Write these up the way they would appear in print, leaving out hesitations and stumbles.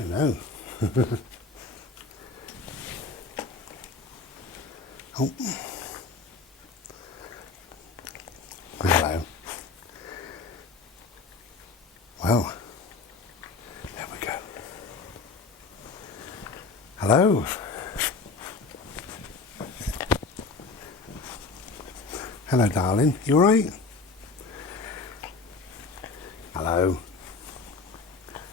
I know. Oh. Hello. Well, there we go. Hello. Hello, darling. You all right? Hello.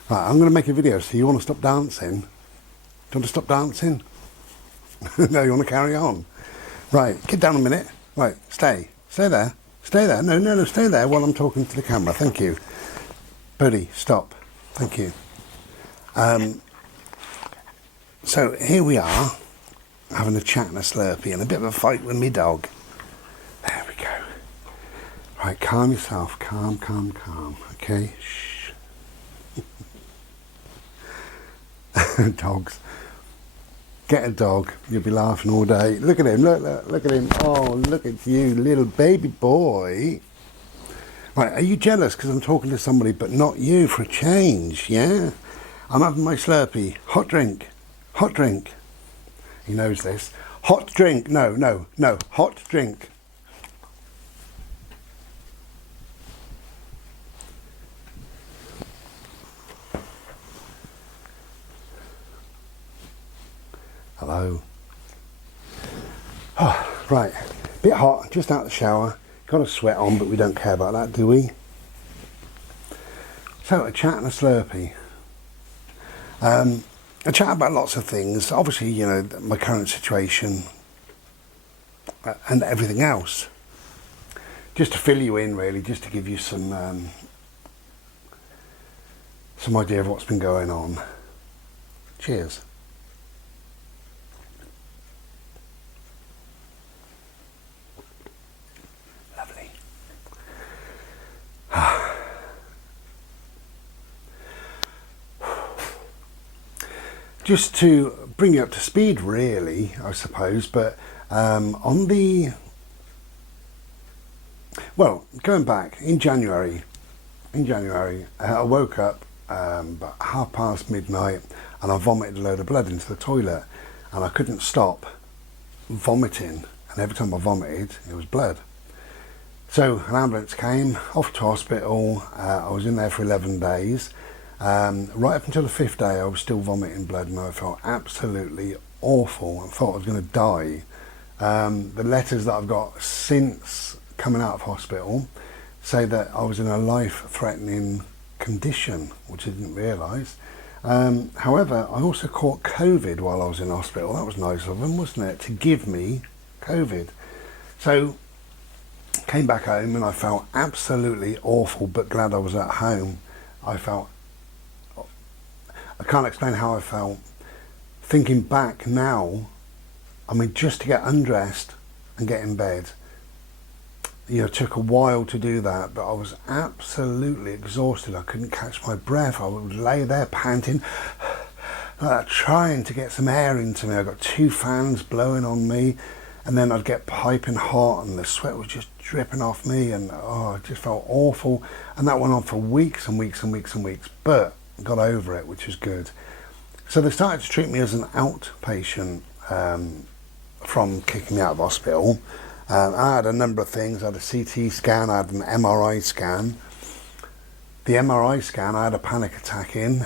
Right, I'm going to make a video, so you want to stop dancing? Do you want to stop dancing? No, you want to carry on? Right, get down a minute. Right, stay. Stay there. Stay there. No, stay there while I'm talking to the camera. Thank you. Bodhi, stop. Thank you. So here we are, having a chat and a Slurpy and a bit of a fight with me dog. There we go. Right, calm yourself. Calm. Okay? Shh. Dogs. Get a dog. You'll be laughing all day. Look at him. Look at him. Oh, look at you, little baby boy. Right, are you jealous because I'm talking to somebody but not you for a change, yeah? I'm having my Slurpy. Hot drink. Hot drink. He knows this. Hot drink. No. Hot drink. Hello. Oh, right. Bit hot, just out of the shower. Got a sweat on, but we don't care about that, do we? So, a chat and a Slurpy. A chat about lots of things. Obviously, you know, my current situation and everything else. Just to fill you in, really, just to give you some idea of what's been going on. Cheers. Lovely. Just to bring you up to speed, really, I suppose, but going back, in January, I woke up about midnight and I vomited a load of blood into the toilet and I couldn't stop vomiting, and every time I vomited, it was blood. So an ambulance came, off to hospital. I was in there for 11 days. Right up until the 5th day I was still vomiting blood and I felt absolutely awful and thought I was going to die. The letters that I've got since coming out of hospital say that I was in a life-threatening condition, which I didn't realise. However, I also caught COVID while I was in hospital. That was nice of them, wasn't it, to give me COVID. So came back home and I felt absolutely awful, but glad I was at home. I can't explain how I felt. Thinking back now, I mean, just to get undressed and get in bed, you know, it took a while to do that, but I was absolutely exhausted. I couldn't catch my breath. I would lay there panting, like that, trying to get some air into me. I got 2 fans blowing on me, and then I'd get piping hot and the sweat was just dripping off me, and oh, I just felt awful. And that went on for weeks and weeks, but got over it, which was good. So they started to treat me as an outpatient from kicking me out of hospital. I had a number of things. I had a CT scan, I had an MRI scan. The MRI scan, I had a panic attack in,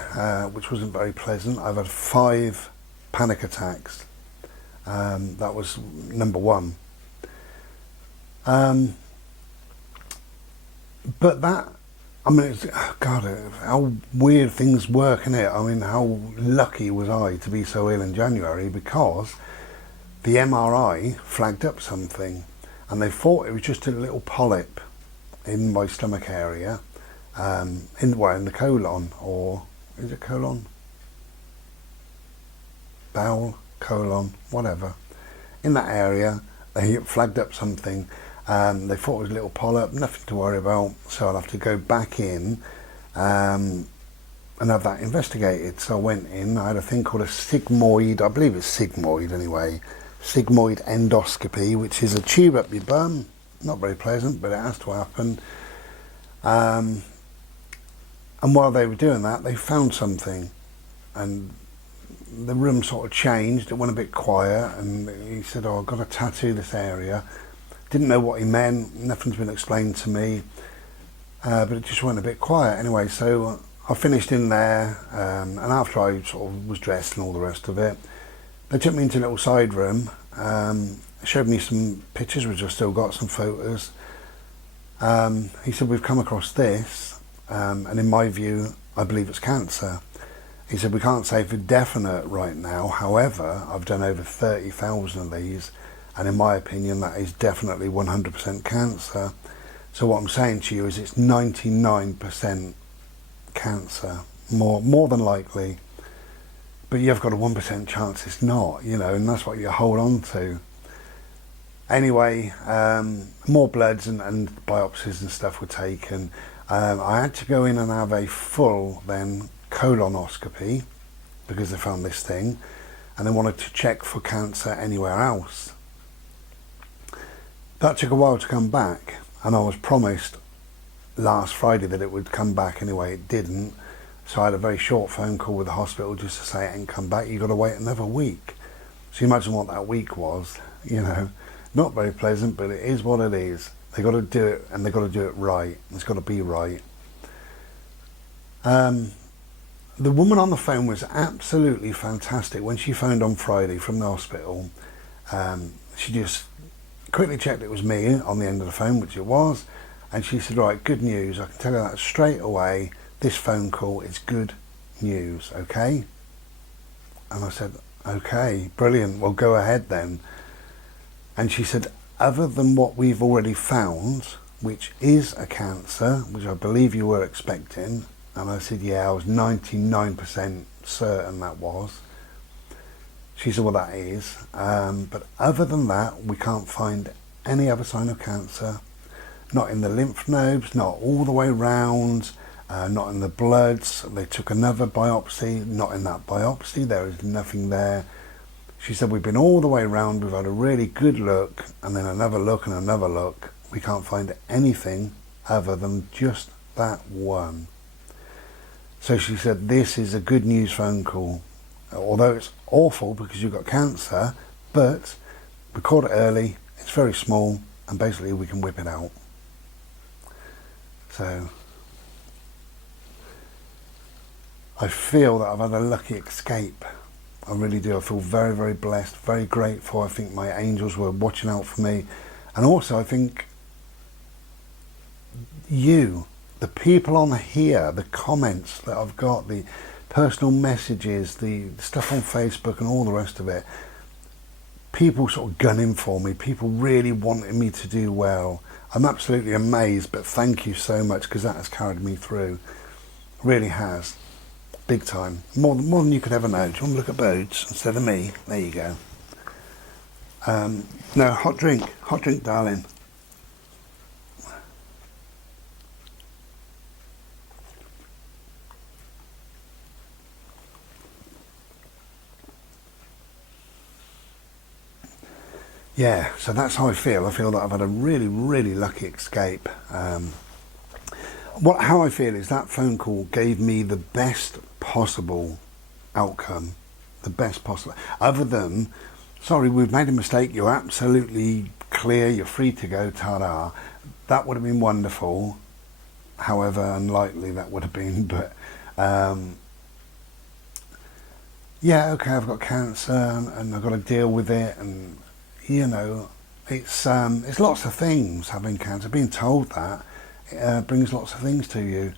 which wasn't very pleasant. I've had 5 panic attacks. That was number 1. But that, I mean, God, how weird things work, innit? I mean, how lucky was I to be so ill in January, because the MRI flagged up something and they thought it was just a little polyp in my stomach area, in the colon, or is it colon? Bowel, colon, whatever. In that area, they flagged up something. They thought it was a little polyp, nothing to worry about, so I'll have to go back in and have that investigated. So I went in, I had a thing called a sigmoid, I believe it's sigmoid anyway, sigmoid endoscopy, which is a tube up your bum. Not very pleasant, but it has to happen. And while they were doing that, they found something. and the room sort of changed. It went a bit quiet, and he said, "Oh, I've got to tattoo this area." Didn't know what he meant. Nothing's been explained to me, but it just went a bit quiet. Anyway, so I finished in there, and after I sort of was dressed and all the rest of it, they took me into a little side room, showed me some pictures, which I've still got, some photos. He said, "We've come across this, and in my view, I believe it's cancer." He said, "We can't say for definite right now. However, I've done over 30,000 of these, and in my opinion, that is definitely 100% cancer. So what I'm saying to you is it's 99% cancer, more than likely. But you've got a 1% chance it's not, you know, and that's what you hold on to." Anyway, more bloods and biopsies and stuff were taken. I had to go in and have a full then colonoscopy because they found this thing, and they wanted to check for cancer anywhere else. That took a while to come back, and I was promised last Friday that it would come back. Anyway, it didn't. So I had a very short phone call with the hospital just to say it ain't come back. You've got to wait another week. So you imagine what that week was, you know. Not very pleasant, but it is what it is. They got to do it, and they got to do it right. It's got to be right. The woman on the phone was absolutely fantastic. When she phoned on Friday from the hospital, she just quickly checked it was me on the end of the phone, which it was, and she said, "Right, good news. I can tell you that straight away. This phone call is good news, okay?" And I said, "Okay, brilliant. Well, go ahead then." And she said, "Other than what we've already found, which is a cancer, which I believe you were expecting," and I said, "Yeah, I was 99% certain that was." She said, "Well, that is. But other than that, we can't find any other sign of cancer. Not in the lymph nodes, not all the way round, not in the bloods. They took another biopsy. Not in that biopsy. There is nothing there." She said, "We've been all the way around. We've had a really good look, and then another look and another look. We can't find anything other than just that one." So she said, "This is a good news phone call. Although it's awful because you've got cancer, but we caught it early. It's very small, and basically we can whip it out." So I feel that I've had a lucky escape. I really do. I feel very, very blessed, very grateful. I think my angels were watching out for me. And also I think you, the people on here, the comments that I've got, the personal messages, the stuff on Facebook and all the rest of it, people sort of gunning for me, people really wanting me to do well. I'm absolutely amazed, but thank you so much, because that has carried me through. Really has. Big time. More than you could ever know. Do you want to look at birds instead of me? There you go. No, hot drink, darling. Yeah, so that's how I feel. I feel that I've had a really, really lucky escape. How I feel is that phone call gave me the best possible outcome, the best possible. Other than, "Sorry, we've made a mistake. You're absolutely clear. You're free to go. Ta-da!" That would have been wonderful. However unlikely that would have been, but yeah, okay, I've got cancer and I've got to deal with it, and you know, it's lots of things having cancer. Being told that brings lots of things to you.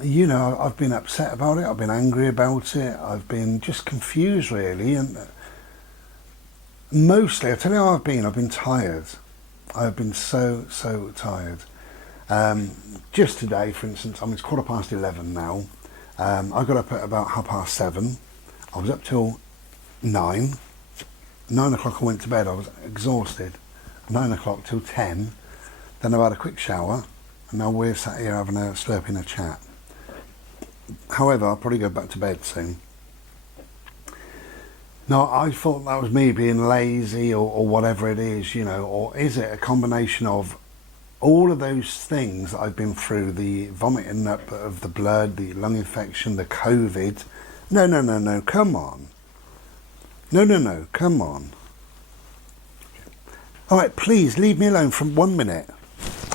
You know, I've been upset about it. I've been angry about it. I've been just confused, really, and mostly, I tell you how I've been tired. I've been so tired. Just today, for instance, it's 11:15 now. I got up at about 7:30. I was up till 9. 9 o'clock I went to bed. I was exhausted. 9 o'clock till 10. Then I had a quick shower, and now we're sat here having a Slurpy and a chat. However, I'll probably go back to bed soon. Now, I thought that was me being lazy or whatever it is, you know, or is it a combination of all of those things that I've been through, the vomiting up of the blood, the lung infection, the COVID. No, come on. No, come on. All right, please leave me alone for 1 minute.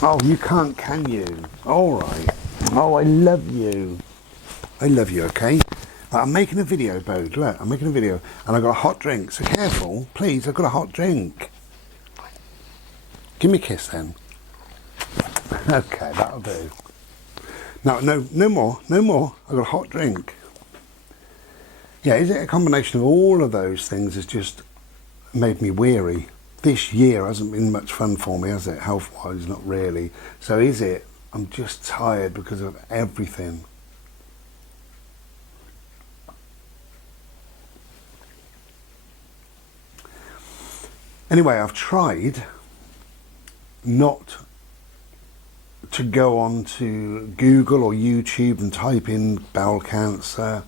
Oh, you can't, can you? All right. Oh, I love you. I love you, okay? I'm making a video, Bode. Look, I'm making a video, and I've got a hot drink. So careful, please. I've got a hot drink. Give me a kiss, then. Okay, that'll do. No more. I've got a hot drink. Yeah, is it a combination of all of those things has just made me weary? This year hasn't been much fun for me, has it? Health-wise, not really. So is it? I'm just tired because of everything. Anyway, I've tried not to go on to Google or YouTube and type in bowel cancer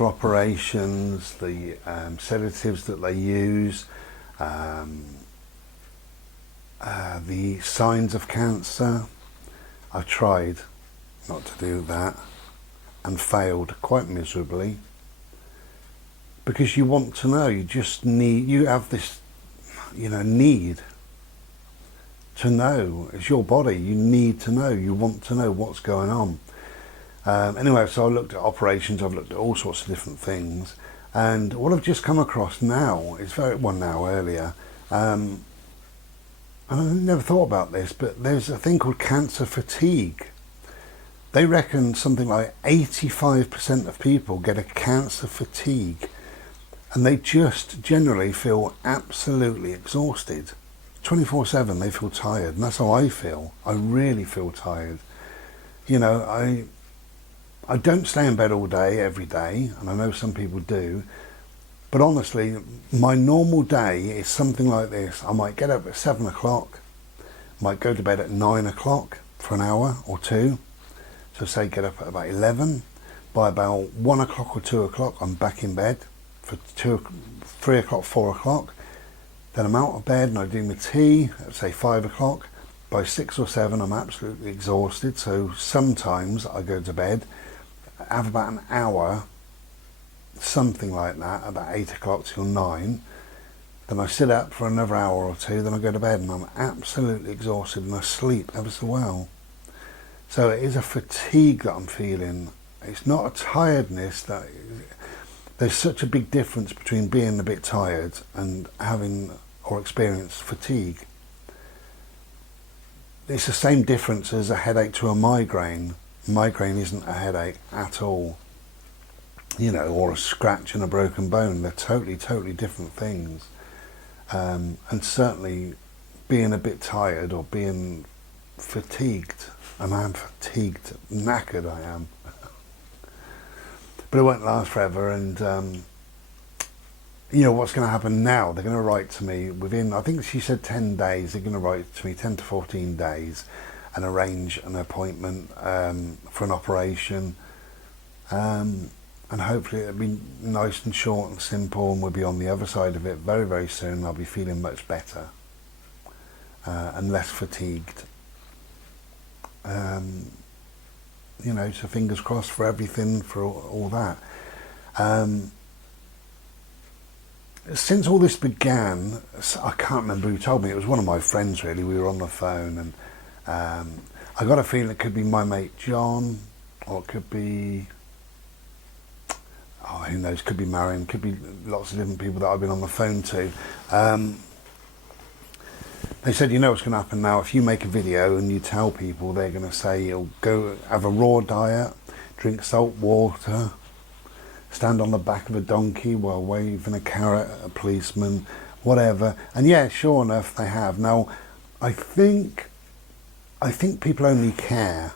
operations, the sedatives that they use, the signs of cancer. I've tried not to do that and failed quite miserably, because you want to know, you have this, need to know. It's your body, you need to know, you want to know what's going on. Anyway, so I looked at operations, I've looked at all sorts of different things, and what I've just come across now is earlier, and I never thought about this, but there's a thing called cancer fatigue. They reckon something like 85% of people get a cancer fatigue, and they just generally feel absolutely exhausted. 24/7 they feel tired, and that's how I feel. I really feel tired. I don't stay in bed all day, every day, and I know some people do, but honestly, my normal day is something like this. I might get up at 7 o'clock, might go to bed at 9 o'clock for an hour or two, so say get up at about 11, by about 1 o'clock or 2 o'clock I'm back in bed, for 3 o'clock, 4 o'clock, then I'm out of bed and I do my tea at say 5 o'clock, by 6 or 7 I'm absolutely exhausted, so sometimes I go to bed, have about an hour, something like that, about 8 o'clock till 9, then I sit up for another hour or two, then I go to bed and I'm absolutely exhausted and I sleep ever so well. So it is a fatigue that I'm feeling. It's not a tiredness. There's such a big difference between being a bit tired and having or experience fatigue. It's the same difference as a headache to a migraine. Migraine isn't a headache at all, or a scratch and a broken bone. They're totally different things. And certainly being a bit tired or being fatigued, and I'm fatigued, knackered I am. But it won't last forever, and what's going to happen now, they're going to write to me within, I think she said 10 days, they're going to write to me 10 to 14 days and arrange an appointment for an operation, and hopefully it'll be nice and short and simple, and we'll be on the other side of it very, very soon. I'll be feeling much better and less fatigued. So fingers crossed for everything, for all that. Since all this began, I can't remember who told me, it was one of my friends really, we were on the phone, and I got a feeling it could be my mate John, or it could be, who knows, could be Marion, could be lots of different people that I've been on the phone to. They said, what's going to happen now, if you make a video and you tell people, they're going to say you'll go have a raw diet, drink salt water, stand on the back of a donkey while waving a carrot at a policeman, whatever. And yeah, sure enough, they have. Now, I think people only care,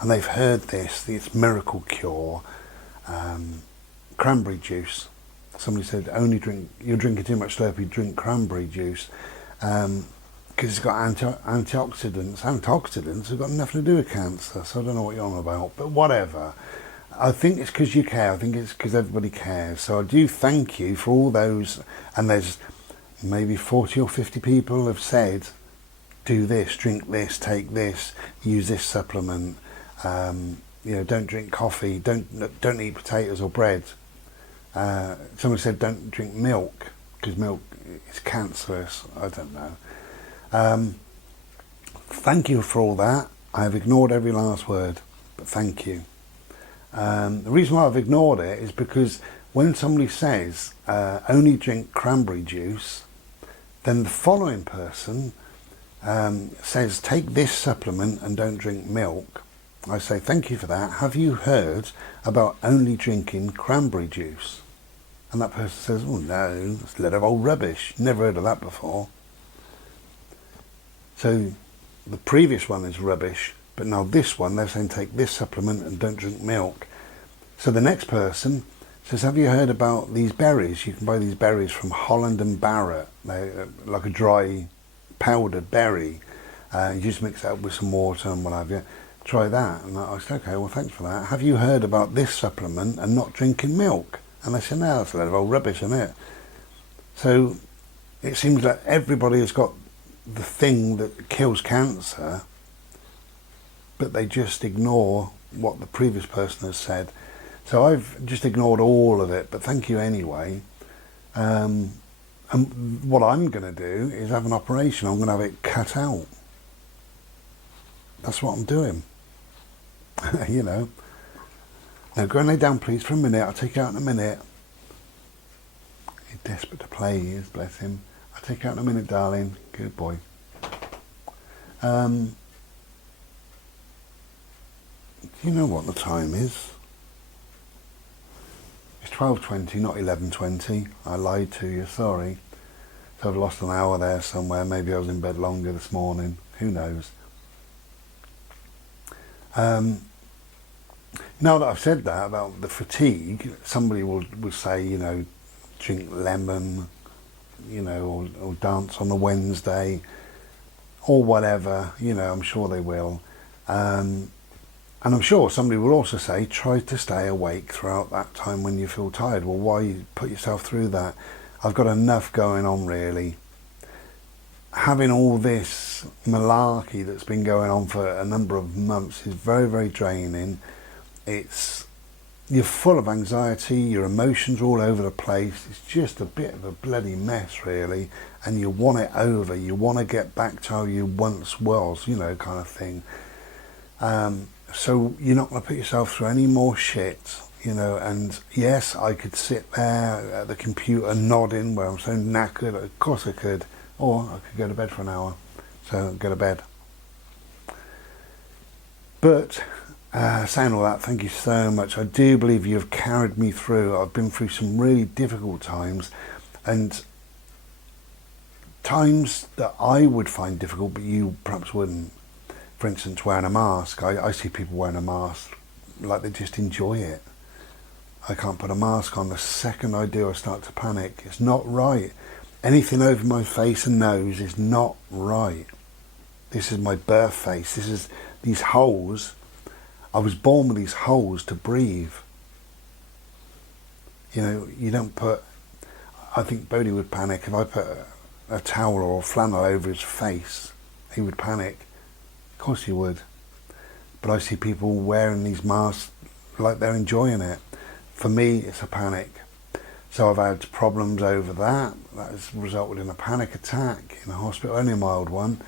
and they've heard this miracle cure, cranberry juice. Somebody said, you're drinking too much Slurpy, drink cranberry juice. Because it's got antioxidants. Antioxidants have got nothing to do with cancer, so I don't know what you're on about, but whatever. I think it's because you care. I think it's because everybody cares. So I do thank you for all those, and there's maybe 40 or 50 people have said, do this, drink this, take this, use this supplement, don't drink coffee, don't eat potatoes or bread. Someone said don't drink milk because milk is cancerous. I don't know. Thank you for all that. I have ignored every last word, but thank you. The reason why I've ignored it is because when somebody says only drink cranberry juice, then the following person says take this supplement and don't drink milk. I say thank you for that. Have you heard about only drinking cranberry juice? And that person says, oh no, it's a lot of old rubbish. Never heard of that before. So the previous one is rubbish, but now this one, they're saying take this supplement and don't drink milk. So the next person says, have you heard about these berries? You can buy these berries from Holland and Barrett. They're like a dry powdered berry. You just mix it up with some water and what have you. Try that. And I said, okay, well thanks for that. Have you heard about this supplement and not drinking milk? And they said, no, that's a load of old rubbish, isn't it? So it seems that everybody has got the thing that kills cancer, but they just ignore what the previous person has said. So I've just ignored all of it, but thank you anyway. And what I'm going to do is have an operation. I'm going to have it cut out. That's what I'm doing. You know. Now go and lay down please for a minute. I'll take you out in a minute. He's desperate to play, he is, bless him. I'll take you out in a minute, darling. Good boy. Do you know what the time is? It's 12:20, not 11:20. I lied to you, sorry. So I've lost an hour there somewhere. Maybe I was in bed longer this morning. Who knows? Now that I've said that about the fatigue, somebody will say, you know, drink lemon, you know, or dance on a Wednesday, or whatever, you know, I'm sure they will. And I'm sure somebody will also say, try to stay awake throughout that time when you feel tired. Well, why put yourself through that? I've got enough going on, really. Having all this malarkey that's been going on for a number of months is very, very draining. You're full of anxiety, your emotions are all over the place. It's just a bit of a bloody mess, really. And you want it over. You want to get back to how you once was, you know, kind of thing. So you're not going to put yourself through any more shit, you know. And yes, I could sit there at the computer nodding where I'm so knackered. Of course I could. Or I could go to bed for an hour. So go to bed. But saying all that, thank you so much. I do believe you have carried me through. I've been through some really difficult times, and times that I would find difficult, but you perhaps wouldn't. For instance, wearing a mask. I see people wearing a mask like they just enjoy it. I can't put a mask on. The second I do, I start to panic. It's not right. Anything over my face and nose is not right. This is my birth face. This is these holes. I was born with these holes to breathe. You know, you don't put... I think Bodhi would panic if I put a towel or a flannel over his face. He would panic. Of course he would. But I see people wearing these masks like they're enjoying it. For me, it's a panic. So I've had problems over that. That has resulted in a panic attack in a hospital, only a mild one.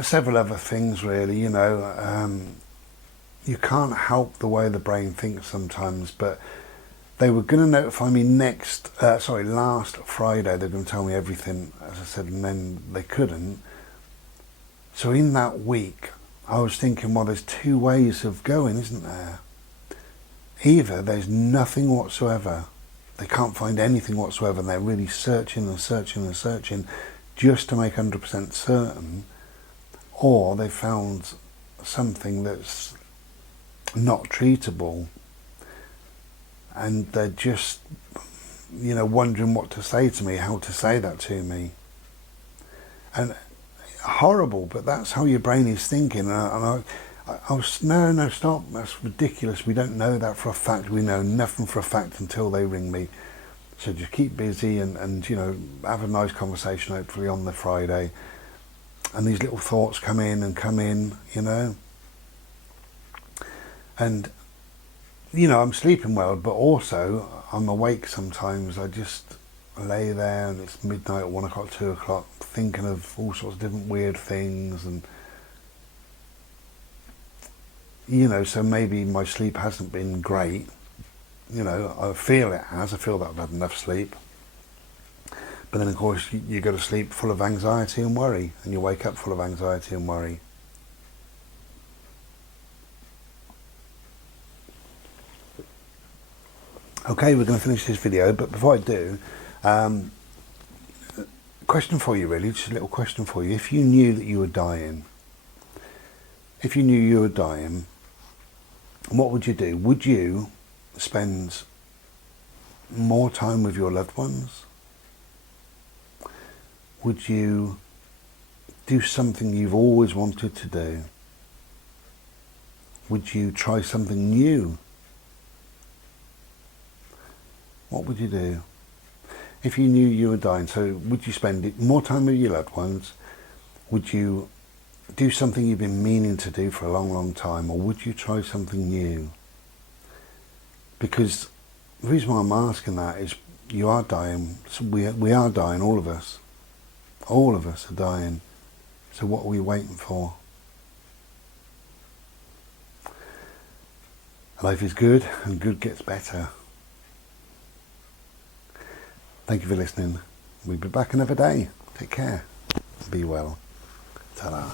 Several other things, really, you know. You can't help the way the brain thinks sometimes, but they were going to notify me last Friday. They're going to tell me everything, as I said, and then they couldn't. So in that week, I was thinking, well, there's two ways of going, isn't there? Either there's nothing whatsoever, they can't find anything whatsoever, and they're really searching and searching and searching just to make 100% certain, or they found something that's not treatable, and they're just, you know, wondering what to say to me, how to say that to me. And horrible, but that's how your brain is thinking. And I was, no, stop, that's ridiculous. We don't know that for a fact. We know nothing for a fact until they ring me. So just keep busy and you know, have a nice conversation hopefully on the Friday. And these little thoughts come in, you know. And, you know, I'm sleeping well, but also I'm awake sometimes. I just lay there and it's midnight, 1 o'clock, 2 o'clock, thinking of all sorts of different weird things. And, you know, so maybe my sleep hasn't been great. You know, I feel it has. I feel that I've had enough sleep. But then, of course, you go to sleep full of anxiety and worry, and you wake up full of anxiety and worry. Okay, we're going to finish this video, but before I do, question for you really, just a little question for you. If you knew that you were dying, what would you do? Would you spend more time with your loved ones? Would you do something you've always wanted to do? Would you try something new? What would you do? If you knew you were dying, so would you spend more time with your loved ones? Would you do something you've been meaning to do for a long, long time? Or would you try something new? Because the reason why I'm asking that is you are dying. So we are dying, all of us. All of us are dying. So what are we waiting for? Life is good and good gets better. Thank you for listening. We'll be back another day. Take care. Be well. Ta-da.